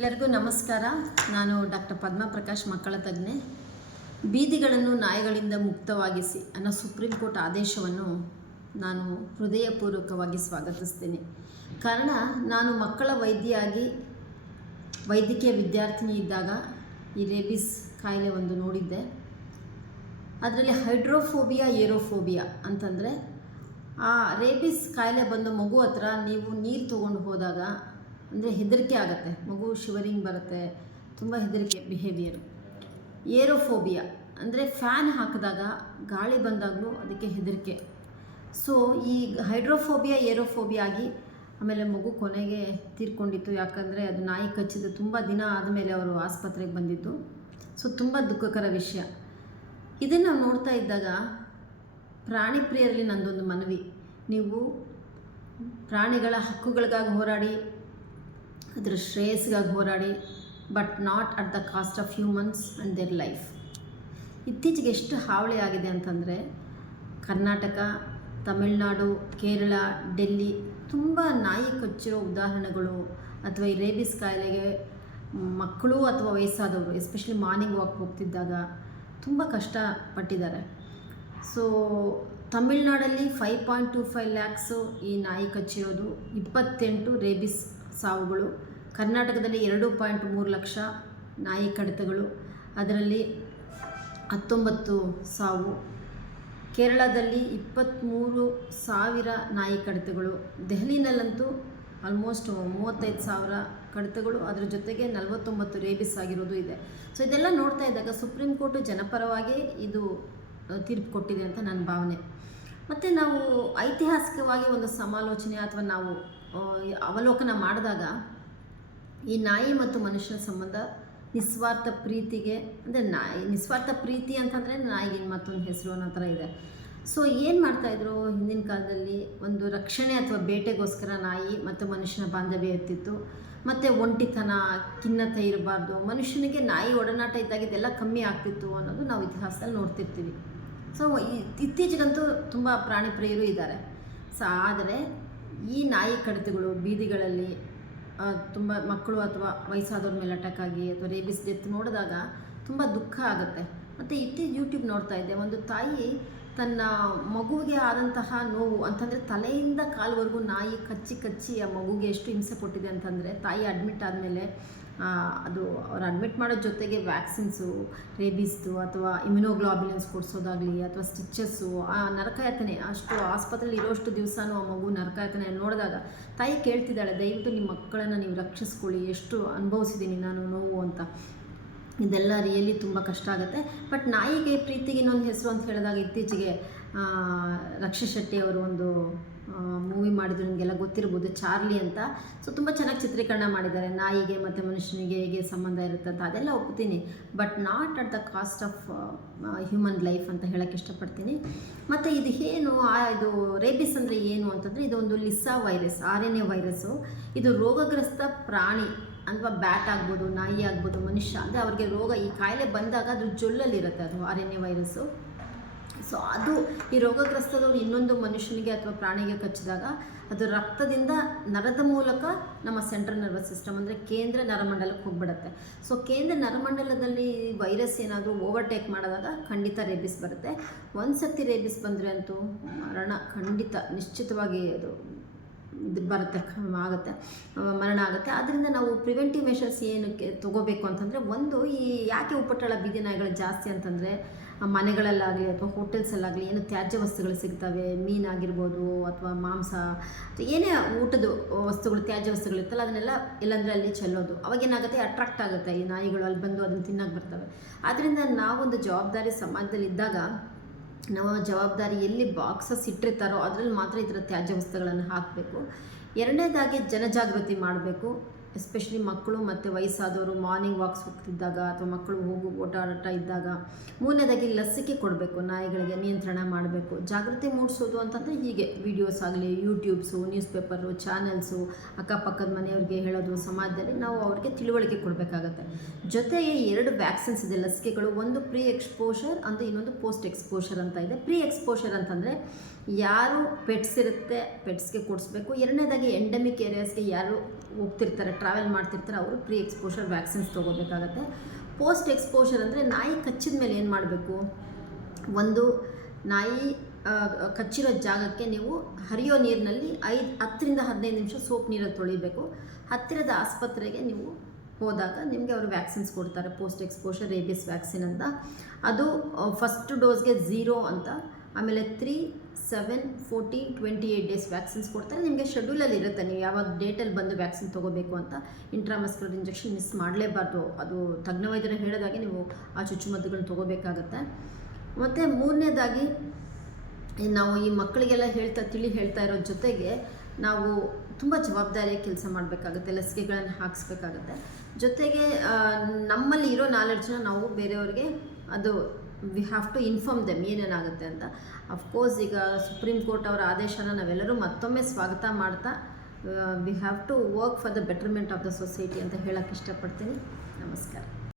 ಎಲ್ಲರಿಗೂ ನಮಸ್ಕಾರ. ನಾನು ಡಾಕ್ಟರ್ ಪದ್ಮಾ ಪ್ರಕಾಶ್, ಮಕ್ಕಳ ತಜ್ಞೆ. ಬೀದಿಗಳನ್ನು ನಾಯಿಗಳಿಂದ ಮುಕ್ತವಾಗಿಸಿ ಅನ್ನೋ ಸುಪ್ರೀಂ ಕೋರ್ಟ್ ಆದೇಶವನ್ನು ನಾನು ಹೃದಯಪೂರ್ವಕವಾಗಿ ಸ್ವಾಗತಿಸ್ತೇನೆ. ಕಾರಣ, ನಾನು ಮಕ್ಕಳ ವೈದ್ಯಕೀಯ ವಿದ್ಯಾರ್ಥಿನಿ ಇದ್ದಾಗ ಈ ರೇಬಿಸ್ ಕಾಯಿಲೆ ಒಂದು ನೋಡಿದ್ದೆ. ಅದರಲ್ಲಿ ಹೈಡ್ರೋಫೋಬಿಯಾ, ಏರೋಫೋಬಿಯಾ ಅಂತಂದರೆ ಆ ರೇಬಿಸ್ ಕಾಯಿಲೆ ಬಂದು ಮಗು ಹತ್ರ ನೀವು ನೀರು ತೊಗೊಂಡು ಹೋದಾಗ ಅಂದರೆ ಹೆದರಿಕೆ ಆಗುತ್ತೆ, ಮಗು ಶಿವರಿಂಗ್ ಬರುತ್ತೆ, ತುಂಬ ಹೆದರಿಕೆ ಬಿಹೇವಿಯರು. ಏರೋಫೋಬಿಯಾ ಅಂದರೆ ಫ್ಯಾನ್ ಹಾಕಿದಾಗ ಗಾಳಿ ಬಂದಾಗಲೂ ಅದಕ್ಕೆ ಹೆದರಿಕೆ. ಸೊ ಈ ಹೈಡ್ರೋಫೋಬಿಯಾ, ಏರೋಫೋಬಿಯಾ ಆಗಿ ಆಮೇಲೆ ಮಗು ಕೊನೆಗೆ ತೀರ್ಕೊಂಡಿತ್ತು. ಯಾಕಂದರೆ ಅದು ನಾಯಿ ಕಚ್ಚಿದ್ದು ತುಂಬ ದಿನ ಆದಮೇಲೆ ಅವರು ಆಸ್ಪತ್ರೆಗೆ ಬಂದಿದ್ದು. ಸೊ ತುಂಬ ದುಃಖಕರ ವಿಷಯ. ಇದನ್ನು ನಾವು ನೋಡ್ತಾ ಇದ್ದಾಗ ಪ್ರಾಣಿ ಪ್ರಿಯರಲ್ಲಿ ನಂದೊಂದು ಮನವಿ, ನೀವು ಪ್ರಾಣಿಗಳ ಹಕ್ಕುಗಳಿಗಾಗಿ ಹೋರಾಡಿ, ಅದರ ಶ್ರೇಯಸ್ಸಿಗಾಗಿ ಹೋರಾಡಿ, but not at the cost of humans and their life. ಇತ್ತೀಚೆಗೆ ಎಷ್ಟು ಹಾವಳಿ ಆಗಿದೆ ಅಂತಂದರೆ ಕರ್ನಾಟಕ, ತಮಿಳುನಾಡು, ಕೇರಳ, ಡೆಲ್ಲಿ ತುಂಬ ನಾಯಿ ಕಚ್ಚಿರೋ ಉದಾಹರಣೆಗಳು, ಅಥವಾ ಈ ರೇಬಿಸ್ ಕಾಯಿಲೆಗೆ ಮಕ್ಕಳು ಅಥವಾ ವಯಸ್ಸಾದವರು ಎಸ್ಪೆಷಲಿ ಮಾರ್ನಿಂಗ್ ವಾಕ್ ಹೋಗ್ತಿದ್ದಾಗ ತುಂಬ ಕಷ್ಟಪಟ್ಟಿದ್ದಾರೆ. ಸೊ ತಮಿಳುನಾಡಲ್ಲಿ 5.25 lakhs ಈ ನಾಯಿ ಕಚ್ಚಿರೋದು, 28 ರೇಬಿಸ್ ಸಾವುಗಳು. ಕರ್ನಾಟಕದಲ್ಲಿ 2.3 ಲಕ್ಷ ನಾಯಿ ಕಡಿತಗಳು, ಅದರಲ್ಲಿ 19 ಸಾವು. ಕೇರಳದಲ್ಲಿ 23,000 ನಾಯಿ ಕಡಿತಗಳು. ದೆಹಲಿನಲ್ಲಂತೂ ಆಲ್ಮೋಸ್ಟ್ 35,000 ಕಡಿತಗಳು, ಅದರ ಜೊತೆಗೆ 49 ರೇಬಿಸ್ ಆಗಿರೋದು ಇದೆ. ಸೊ ಇದೆಲ್ಲ ನೋಡ್ತಾ ಇದ್ದಾಗ ಸುಪ್ರೀಂ ಕೋರ್ಟು ಜನಪರವಾಗಿ ಇದು ತೀರ್ಪು ಕೊಟ್ಟಿದೆ ಅಂತ ನನ್ನ ಭಾವನೆ. ಮತ್ತು ನಾವು ಐತಿಹಾಸಿಕವಾಗಿ ಒಂದು ಸಮಾಲೋಚನೆ ಅಥವಾ ನಾವು ಅವಲೋಕನ ಮಾಡಿದಾಗ ಈ ನಾಯಿ ಮತ್ತು ಮನುಷ್ಯನ ಸಂಬಂಧ ನಿಸ್ವಾರ್ಥ ಪ್ರೀತಿಗೆ, ಅಂದರೆ ನಿಸ್ವಾರ್ಥ ಪ್ರೀತಿ ಅಂತಂದರೆ ನಾಯಿಗೆ ಮತ್ತೊಂದು ಹೆಸರು ಅನ್ನೋ ಥರ ಇದೆ. ಸೊ ಏನು ಮಾಡ್ತಾಯಿದ್ರು ಹಿಂದಿನ ಕಾಲದಲ್ಲಿ, ಒಂದು ರಕ್ಷಣೆ ಅಥವಾ ಬೇಟೆಗೋಸ್ಕರ ನಾಯಿ ಮತ್ತು ಮನುಷ್ಯನ ಬಾಂಧವ್ಯ ಇರ್ತಿತ್ತು. ಮತ್ತು ಒಂಟಿತನ, ಖಿನ್ನತೆ ಇರಬಾರ್ದು, ಮನುಷ್ಯನಿಗೆ ನಾಯಿ ಒಡನಾಟ ಇದ್ದಾಗ ಇದೆಲ್ಲ ಕಮ್ಮಿ ಆಗ್ತಿತ್ತು ಅನ್ನೋದು ನಾವು ಇತಿಹಾಸದಲ್ಲಿ ನೋಡ್ತಿರ್ತೀವಿ. ಸೊ ಇತ್ತೀಚೆಗಂತೂ ತುಂಬ ಪ್ರಾಣಿ ಪ್ರಿಯರು ಇದ್ದಾರೆ. ಸೊ ಆದರೆ ಈ ನಾಯಿ ಕಡಿತಗಳು ಬೀದಿಗಳಲ್ಲಿ ತುಂಬ ಮಕ್ಕಳು ಅಥವಾ ವಯಸ್ಸಾದವ್ರ ಮೇಲೆ ಅಟ್ಯಾಕ್ ಆಗಿ ಅಥವಾ ರೇಬಿಸ್ ಡೆತ್ ನೋಡಿದಾಗ ತುಂಬ ದುಃಖ ಆಗುತ್ತೆ. ಮತ್ತು ಯೂಟ್ಯೂಬ್ ನೋಡ್ತಾ ಇದ್ದೆ, ಒಂದು ತಾಯಿ ತನ್ನ ಮಗುವಿಗೆ ಆದಂತಹ ನೋವು ಅಂತಂದರೆ ತಲೆಯಿಂದ ಕಾಲುವರೆಗೂ ನಾಯಿ ಕಚ್ಚಿ ಆ ಮಗುಗೆ ಎಷ್ಟು ಹಿಂಸೆ ಕೊಟ್ಟಿದೆ ಅಂತಂದರೆ, ತಾಯಿ ಅಡ್ಮಿಟ್ ಆದಮೇಲೆ ಅದು ಅವ್ರು ಅಡ್ಮಿಟ್ ಮಾಡೋ ಜೊತೆಗೆ ವ್ಯಾಕ್ಸಿನ್ಸು, ರೇಬಿಸ್ದು ಅಥವಾ ಇಮ್ಯುನೋಗ್ಲೋಬ್ಯುಲಿನ್ಸ್ ಕೊಡಿಸೋದಾಗಲಿ ಅಥವಾ ಸ್ಟಿಚ್ಚಸ್ಸು, ಆ ನರಕಯಾತನೆ, ಅಷ್ಟು ಆಸ್ಪತ್ರೆಯಲ್ಲಿ ಇರೋಷ್ಟು ದಿವಸನೂ ಆ ಮಗು ನರಕಯಾತನೆ ನೋಡಿದಾಗ ತಾಯಿ ಕೇಳ್ತಿದ್ದಾಳೆ, ದಯವಿಟ್ಟು ನಿಮ್ಮ ಮಕ್ಕಳನ್ನು ನೀವು ರಕ್ಷಿಸ್ಕೊಳ್ಳಿ, ಎಷ್ಟು ಅನುಭವಿಸಿದ್ದೀನಿ ನಾನು ನೋವು ಅಂತ. ಇದೆಲ್ಲ ರಿಯಲಿ ತುಂಬ ಕಷ್ಟ ಆಗುತ್ತೆ. ಬಟ್ ನಾಯಿಗೆ ಪ್ರೀತಿಗೆ ಇನ್ನೊಂದು ಹೆಸರು ಅಂತ ಹೇಳಿದಾಗ, ಇತ್ತೀಚೆಗೆ ರಕ್ಷಿತ್ ಶೆಟ್ಟಿ ಅವರು ಒಂದು ಮೂವಿ ಮಾಡಿದ್ರು, ನಿಮಗೆಲ್ಲ ಗೊತ್ತಿರ್ಬೋದು, ಚಾರ್ಲಿ ಅಂತ. ಸೊ ತುಂಬ ಚೆನ್ನಾಗಿ ಚಿತ್ರೀಕರಣ ಮಾಡಿದ್ದಾರೆ. ನಾಯಿಗೆ ಮತ್ತು ಮನುಷ್ಯನಿಗೆ ಹೇಗೆ ಸಂಬಂಧ ಇರುತ್ತೆ ಅಂತ ಅದೆಲ್ಲ ಒಪ್ತೀನಿ, but not at the cost of human life ಅಂತ ಹೇಳೋಕ್ಕೆ ಇಷ್ಟಪಡ್ತೀನಿ. ಮತ್ತು ಇದು ಏನು, ಇದು ರೇಬಿಸ್ ಅಂದರೆ ಏನು ಅಂತಂದರೆ, ಇದೊಂದು ಲಿಸಾ ವೈರಸ್, RNA ವೈರಸ್ಸು. ಇದು ರೋಗಗ್ರಸ್ತ ಪ್ರಾಣಿ ಅಥವಾ ಬ್ಯಾಟ್ ಆಗ್ಬೋದು, ನಾಯಿ ಆಗ್ಬೋದು, ಮನುಷ್ಯ ಅಂದರೆ ಅವ್ರಿಗೆ ರೋಗ, ಈ ಕಾಯಿಲೆ ಬಂದಾಗ ಅದ್ರ ಜೊಲ್ಲಲ್ಲಿರುತ್ತೆ ಅದು RNA ವೈರಸ್ಸು. ಸೊ ಅದು ಈ ರೋಗಗ್ರಸ್ತದವರು ಇನ್ನೊಂದು ಮನುಷ್ಯನಿಗೆ ಅಥವಾ ಪ್ರಾಣಿಗೆ ಕಚ್ಚಿದಾಗ ಅದು ರಕ್ತದಿಂದ ನರದ ಮೂಲಕ ನಮ್ಮ ಸೆಂಟ್ರಲ್ ನರ್ವಸ್ ಸಿಸ್ಟಮ್ ಅಂದರೆ ಕೇಂದ್ರ ನರಮಂಡಲಕ್ಕೆ ಹೋಗ್ಬಿಡುತ್ತೆ. ಸೊ ಕೇಂದ್ರ ನರಮಂಡಲದಲ್ಲಿ ವೈರಸ್ ಏನಾದರೂ ಓವರ್ಟೇಕ್ ಮಾಡಿದಾಗ ಖಂಡಿತ ರೇಬಿಸ್ ಬರುತ್ತೆ. ಒಂದು ಸರ್ತಿ ರೇಬಿಸ್ ಬಂದರೆ ಅಂತೂ ಮರಣ ಖಂಡಿತ ನಿಶ್ಚಿತವಾಗಿ ಅದು ಇದು ಬರುತ್ತೆ, ಮರಣ ಆಗುತ್ತೆ. ಆದ್ದರಿಂದ ನಾವು ಪ್ರಿವೆಂಟಿವ್ ಮೆಷರ್ಸ್ ಏನಕ್ಕೆ ತೊಗೋಬೇಕು ಅಂತಂದರೆ, ಒಂದು, ಈ ಯಾಕೆ ಉಪ್ಪಟ್ಟಳ ಬೀದಿ ನಾಯಿಗಳು ಜಾಸ್ತಿ ಅಂತಂದರೆ, ಮನೆಗಳಲ್ಲಾಗಲಿ ಅಥವಾ ಹೋಟೆಲ್ಸಲ್ಲಾಗಲಿ ಏನು ತ್ಯಾಜ್ಯ ವಸ್ತುಗಳು ಸಿಗ್ತವೆ, ಮೀನಾಗಿರ್ಬೋದು ಅಥವಾ ಮಾಂಸ, ಏನೇ ಊಟದ ವಸ್ತುಗಳು, ತ್ಯಾಜ್ಯ ವಸ್ತುಗಳಿರ್ತಲ್ಲ, ಅದನ್ನೆಲ್ಲ ಇಲ್ಲಾಂದರೆ ಅಲ್ಲಿ ಚೆಲ್ಲೋದು. ಅವಾಗೇನಾಗುತ್ತೆ, ಅಟ್ರಾಕ್ಟ್ ಆಗುತ್ತೆ ಈ ನಾಯಿಗಳು, ಅಲ್ಲಿ ಬಂದು ಅದನ್ನು ತಿನ್ನೋಕೆ ಬರ್ತವೆ. ಆದ್ದರಿಂದ ನಾವೊಂದು ಜವಾಬ್ದಾರಿ ಸಮಾಜದಲ್ಲಿ ಇದ್ದಾಗ ನಾವು ಜವಾಬ್ದಾರಿ ಎಲ್ಲಿ ಬಾಕ್ಸಸ್ ಇಟ್ಟಿರ್ತಾರೋ ಅದರಲ್ಲಿ ಮಾತ್ರ ಈ ಥರ ತ್ಯಾಜ್ಯ ವಸ್ತುಗಳನ್ನು ಹಾಕಬೇಕು. ಎರಡನೇದಾಗಿ ಜನಜಾಗೃತಿ ಮಾಡಬೇಕು. ಎಸ್ಪೆಷಲಿ ಮಕ್ಕಳು ಮತ್ತು ವಯಸ್ಸಾದವರು ಮಾರ್ನಿಂಗ್ ವಾಕ್ಸ್ ಹೋಗ್ತಿದ್ದಾಗ ಅಥವಾ ಮಕ್ಕಳು ಓಡಾಟ ಇದ್ದಾಗ. ಮೂರನೇದಾಗಿ ಲಸಿಕೆ ಕೊಡಬೇಕು, ನಾಯಿಗಳಿಗೆ ನಿಯಂತ್ರಣ ಮಾಡಬೇಕು. ಜಾಗೃತಿ ಮೂಡಿಸೋದು ಅಂತಂದರೆ ಹೀಗೆ ವೀಡಿಯೋಸ್ ಆಗಲಿ, ಯೂಟ್ಯೂಬ್ಸು, ನ್ಯೂಸ್ ಪೇಪರು, ಚಾನಲ್ಸು, ಅಕ್ಕಪಕ್ಕದ ಮನೆಯವ್ರಿಗೆ ಹೇಳೋದು, ಸಮಾಜದಲ್ಲಿ ನಾವು ಅವ್ರಿಗೆ ತಿಳುವಳಿಕೆ ಕೊಡಬೇಕಾಗತ್ತೆ. ಜೊತೆಗೆ 2 ವ್ಯಾಕ್ಸಿನ್ಸ್ ಇದೆ, ಲಸಿಕೆಗಳು. ಒಂದು ಪ್ರೀ ಎಕ್ಸ್ಪೋಷರ್ ಅಂತ, ಇನ್ನೊಂದು ಪೋಸ್ಟ್ ಎಕ್ಸ್ಪೋಷರ್ ಅಂತ ಇದೆ. ಪ್ರೀ ಎಕ್ಸ್ಪೋಷರ್ ಅಂತಂದರೆ ಯಾರು ಪೆಟ್ಸ್ ಇರುತ್ತೆ ಪೆಟ್ಸ್ಗೆ ಕೊಡಿಸ್ಬೇಕು. ಎರಡನೇದಾಗಿ ಎಂಡೆಮಿಕ್ ಏರಿಯಾಸ್ಗೆ ಯಾರು ಹೋಗ್ತಿರ್ತಾರೆ, ಟ್ರಾವೆಲ್ ಮಾಡ್ತಿರ್ತಾರೆ, ಅವರು ಪ್ರೀ ಎಕ್ಸ್ಪೋಷರ್ ವ್ಯಾಕ್ಸಿನ್ಸ್ ತೊಗೋಬೇಕಾಗತ್ತೆ. ಪೋಸ್ಟ್ ಎಕ್ಸ್ಪೋಷರ್ ಅಂದರೆ ನಾಯಿ ಕಚ್ಚಿದ ಮೇಲೆ ಏನು ಮಾಡಬೇಕು? ಒಂದು ನಾಯಿ ಕಚ್ಚಿರೋ ಜಾಗಕ್ಕೆ ನೀವು ಹರಿಯೋ ನೀರಿನಲ್ಲಿ 10 ರಿಂದ 15 ನಿಮಿಷ ಸೋಪ್ ನೀರಲ್ಲಿ ತೊಳಿಬೇಕು. ಹತ್ತಿರದ ಆಸ್ಪತ್ರೆಗೆ ನೀವು ಹೋದಾಗ ನಿಮಗೆ ಅವರು ವ್ಯಾಕ್ಸಿನ್ಸ್ ಕೊಡ್ತಾರೆ, ಪೋಸ್ಟ್ ಎಕ್ಸ್ಪೋಷರ್ ರೇಬಿಸ್ ವ್ಯಾಕ್ಸಿನ್ ಅಂತ. ಅದು ಫಸ್ಟ್ ಡೋಸ್ಗೆ 0 ಅಂತ, ಆಮೇಲೆ 3, 7, 14, 28 ಡೇಸ್ ವ್ಯಾಕ್ಸಿನ್ಸ್ ಕೊಡ್ತಾರೆ. ನಿಮಗೆ ಶೆಡ್ಯೂಲಲ್ಲಿ ಇರುತ್ತೆ ನೀವು ಯಾವ ಡೇಟಲ್ಲಿ ಬಂದು ವ್ಯಾಕ್ಸಿನ್ ತೊಗೋಬೇಕು ಅಂತ. ಇಂಟ್ರಾಮಸ್ಕ್ಯುಲರ್ ಇಂಜೆಕ್ಷನ್ ಮಿಸ್ ಮಾಡಲೇಬಾರ್ದು, ಅದು ತಜ್ಞ ವೈದ್ಯರು ಹೇಳಿದಾಗೆ ನೀವು ಆ ಚುಚ್ಚುಮದ್ದುಗಳನ್ನ ತೊಗೋಬೇಕಾಗತ್ತೆ. ಮತ್ತು ಮೂರನೇದಾಗಿ ನಾವು ಈ ಮಕ್ಕಳಿಗೆಲ್ಲ ಹೇಳ್ತಾ ಇರೋ ಜೊತೆಗೆ ನಾವು ತುಂಬ ಜವಾಬ್ದಾರಿಯಾಗಿ ಕೆಲಸ ಮಾಡಬೇಕಾಗುತ್ತೆ, ಲಸಿಕೆಗಳನ್ನು ಹಾಕಿಸ್ಬೇಕಾಗತ್ತೆ. ಜೊತೆಗೆ ನಮ್ಮಲ್ಲಿ ಇರೋ ನಾಲೆಡ್ಜನ್ನ ನಾವು ಬೇರೆಯವ್ರಿಗೆ ಅದು we have to inform them ಏನೇನಾಗುತ್ತೆ ಅಂತ. ಅಫ್ಕೋರ್ಸ್ ಈಗ ಸುಪ್ರೀಂ ಕೋರ್ಟ್ ಅವರ ಆದೇಶನ ನಾವೆಲ್ಲರೂ ಮತ್ತೊಮ್ಮೆ ಸ್ವಾಗತ ಮಾಡ್ತಾ we have to work for the betterment of the society ಅಂತ ಹೇಳೋಕ್ಕೆ ಇಷ್ಟಪಡ್ತೀನಿ. ನಮಸ್ಕಾರ.